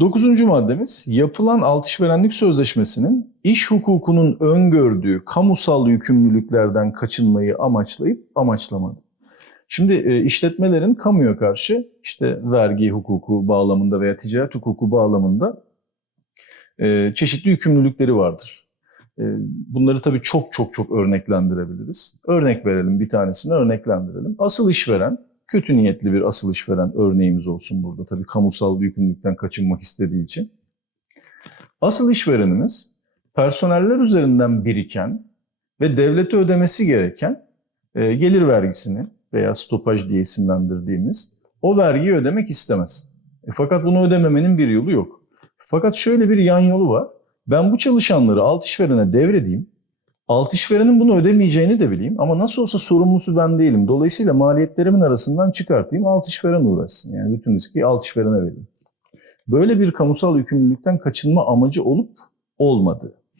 Dokuzuncu maddemiz yapılan alt işverenlik sözleşmesinin iş hukukunun öngördüğü kamusal yükümlülüklerden kaçınmayı amaçlayıp amaçlamadı. Şimdi e, işletmelerin kamuya karşı işte vergi hukuku bağlamında veya ticaret hukuku bağlamında e, çeşitli yükümlülükleri vardır. E, bunları tabii çok çok çok örneklendirebiliriz. Örnek verelim bir tanesini örneklendirelim. Asıl işveren, kötü niyetli bir asıl işveren örneğimiz olsun burada. Tabii kamusal yükümlülükten kaçınmak istediği için. Asıl işverenimiz personeller üzerinden biriken ve devlete ödemesi gereken e, gelir vergisini veya stopaj diye isimlendirdiğimiz o vergiyi ödemek istemez. E, fakat bunu ödememenin bir yolu yok. Fakat şöyle bir yan yolu var. Ben bu çalışanları alt işverene devredeyim. Alt işverenin bunu ödemeyeceğini de bileyim ama nasıl olsa sorumlusu ben değilim. Dolayısıyla maliyetlerimin arasından çıkartayım alt işveren uğraşsın. Yani bütün riski alt işverene vereyim. Böyle bir kamusal yükümlülükten kaçınma amacı olup olmadığı.